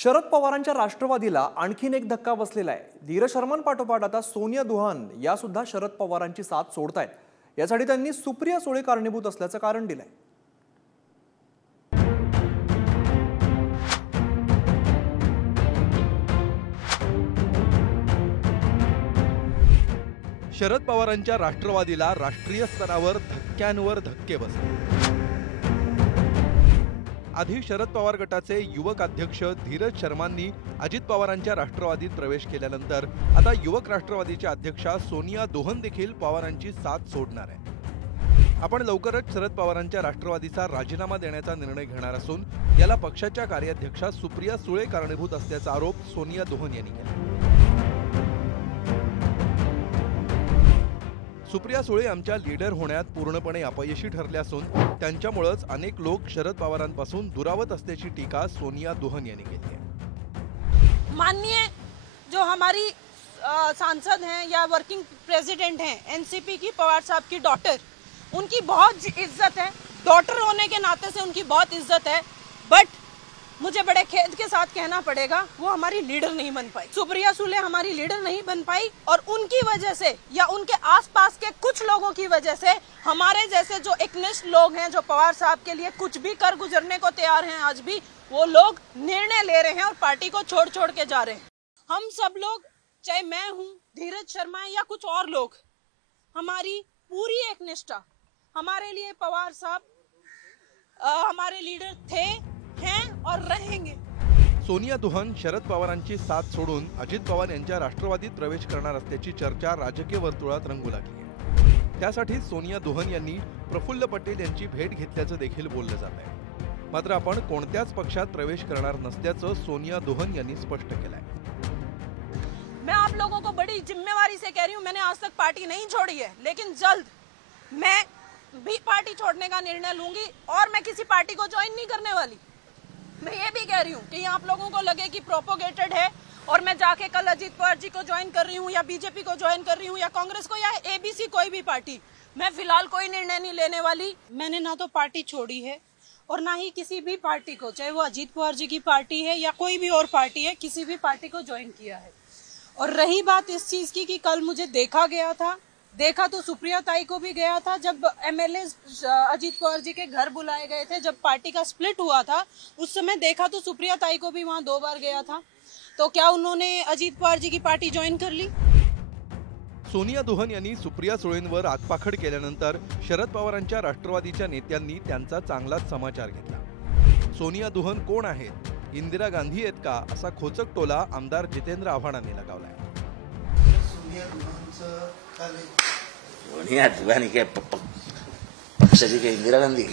शरद पवारांच्या राष्ट्रवादीला आणखीन एक धक्का बसलेला आहे। धीरज शर्मांपाठोपाठ आता सोनिया दुहान या सुद्धा शरद पवारांची साथ सोडतायत। यासाठी त्यांनी सुप्रिया सुळे कारणीभूत असल्याचं कारण दिलंय। शरद पवारांच्या राष्ट्रवादीला राष्ट्रीय स्तरावर धक्क्यांवर धक्के बसले। आधी शरद पवार गटाचे युवक अध्यक्ष धीरज शर्मांनी अजित पवारांच्या राष्ट्रवादीत प्रवेश केल्यानंतर आता युवक राष्ट्रवादीच्या अध्यक्षा सोनिया दुहान देखील पवारांची साथ सोडणार आहे। आपण लवकरच शरद पवारांच्या राष्ट्रवादीचा राजीनामा देण्याचा निर्णय घेणार असून याला पक्षाच्या कार्याध्यक्षा सुप्रिया सुळे कारणीभूत असल्याचा आरोप सोनिया दुहान यांनी केला। सुप्रिया सुळे आमच्या लीडर होण्यात पूर्णपणे अपयशी ठरले असून त्यांच्यामुळेच अनेक लोक शरद पवारांपासून दुरावत असल्याची टीका सोनिया दुहान यांनी केली आहे। माननीय जो हमारी सांसद हैं या वर्किंग प्रेसिडेंट हैं एनसीपी की पवार साहब की डॉटर, उनकी बहुत इज्जत है। डॉटर होने के नाते से उनकी बहुत इज्जत है, बट मुझे बड़े खेद के साथ कहना पड़ेगा वो हमारी लीडर नहीं बन पाई। सुप्रिया सुळे हमारी लीडर नहीं बन पाई और उनकी वजह से या उनके आसपास के कुछ लोगों की वजह से हमारे जैसे जो एकनिष्ठ लोग हैं, जो पवार साहब के लिए कुछ भी कर गुजरने को तैयार हैं, आज भी वो लोग निर्णय ले रहे हैं और पार्टी को छोड़ छोड़ के जा रहे हैं। हम सब लोग, चाहे मैं हूँ, धीरज शर्मा या कुछ और लोग, हमारी पूरी एक निष्ठा, हमारे लिए पवार साहब हमारे लीडर थे, हैं और रहेंगे। सोनिया दुहान शरद पवारांची साथ सोडून अजित पवार यांच्या राष्ट्रवादीत प्रवेश करणार असल्याची चर्चा राजकीय वर्तुळात रंगू लागली आहे। त्यासाठी सोनिया दुहान यांनी प्रफुल्ल पटेल यांची भेट घेतल्याचं देखील बोललं जात आहे। मात्र आपण कोणत्याच पक्षात प्रवेश करणार नसल्याचं सोनिया दुहान यांनी स्पष्ट केलंय। मैं आप लोगों को बड़ी जिम्मेवारी से कह रही हूँ, मैंने आज तक पार्टी नहीं छोड़ी है, लेकिन जल्द मैं भी पार्टी छोड़ने का निर्णय लूंगी और मैं किसी पार्टी को ज्वाइन नहीं करने वाली। मैं ये भी कह रही हूँ कि आप लोगों को लगे कि प्रोपोगेटेड है और मैं जाके कल अजित पवार जी को ज्वाइन कर रही हूँ या बीजेपी को ज्वाइन कर रही हूँ या कांग्रेस को या एबीसी कोई भी पार्टी, मैं फिलहाल कोई निर्णय नहीं लेने वाली। मैंने ना तो पार्टी छोड़ी है और ना ही किसी भी पार्टी को, चाहे वो अजित पवार जी की पार्टी है या कोई भी और पार्टी है, किसी भी पार्टी को ज्वाइन किया है। और रही बात इस चीज की कि कल मुझे देखा तो सुप्रिया ताई को भी गया था जब एमएलए अजित पवार जी के घर बुलाए गए थे, जब पार्टी का स्प्लिट हुआ था उस समय देखा तो सुप्रिया ताई को भी वहां 2 बार गया था। तो क्या उन्होंने अजित पवार जी की पार्टी ज्वाइन कर ली? सोनिया दुहान यांनी सुप्रिया सुळेंवर आगपाखड केल्यानंतर शरद पवारांच्या राष्ट्रवादीच्या नेत्यांनी त्यांचा चांगलाच समाचार घेतला। सोनिया दुहान कोण आहेत? इंदिरा गांधी आहेत का? असा खोचक टोला आमदार जितेंद्र आव्हाडांनी लगावलाय। इंदिरा गांधी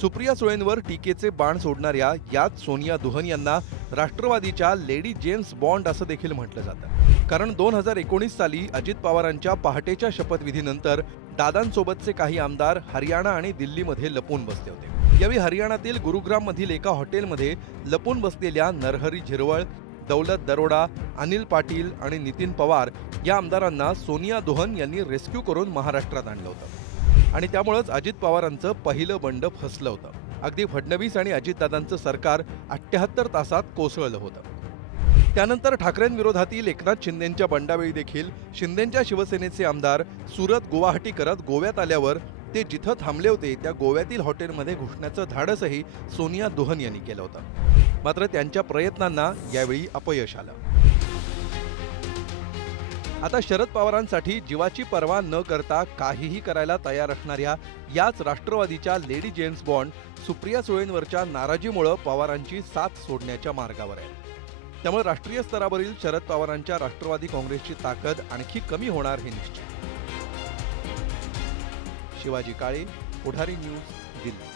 सुप्रिया सुळेंवर टीकेचे बाण सोडणाऱ्या याच सोनिया दुहान यांना राष्ट्रवादीच्या लेडी जेम्स बॉन्ड असं देखील म्हटलं जातं। कारण 2019 साली अजित पवारांच्या पहाटेच्या शपथविधीनंतर दादांसोबतचे काही आमदार हरियाणा आणि दिल्लीमध्ये लपून बसले होते। यावेळी हरियाणातील गुरुग्राम मधील एका हॉटेलमध्ये लपून बसलेल्या नरहरी झिरवळ, दौलत दरोडा, अनिल पाटील आणि नितीन पवार या आमदारांना सोनिया दुहान यांनी रेस्क्यू करून महाराष्ट्रात आणलं होतं आणि त्यामुळेच अजित पवारांचं पहिलं बंड फसलं होतं। अगदी फडणवीस आणि अजितदादांचं सरकार 78 तासात कोसळलं होतं। त्यानंतर ठाकरेंविरोधातील एकनाथ शिंदेंच्या बंडावेळी देखील शिंदेंच्या शिवसेनेचे आमदार सुरत गुवाहाटी करत गोव्यात आल्यावर ते जिथं थांबले होते त्या गोव्यातील हॉटेलमध्ये घुसण्याचं धाडसही सोनिया दुहान यांनी केलं होतं। मात्र त्यांच्या प्रयत्नांना यावेळी अपयश आलं। आता शरद पवारांसाठी जीवाची पर्वा न करता काहीही करायला तयार असणाऱ्या याच राष्ट्रवादीच्या लेडी जेम्स बॉन्ड सुप्रिया सुळेंवरच्या नाराजीमुळे पवारांची साथ सोडण्याच्या मार्गावर आहे। त्यामुळे राष्ट्रीय स्तरावरील शरद पवारांच्या राष्ट्रवादी काँग्रेसची ताकद आणखी कमी होणार हे निश्चित। शिवाजी काळे, पुढारी न्यूज, दिल्ली।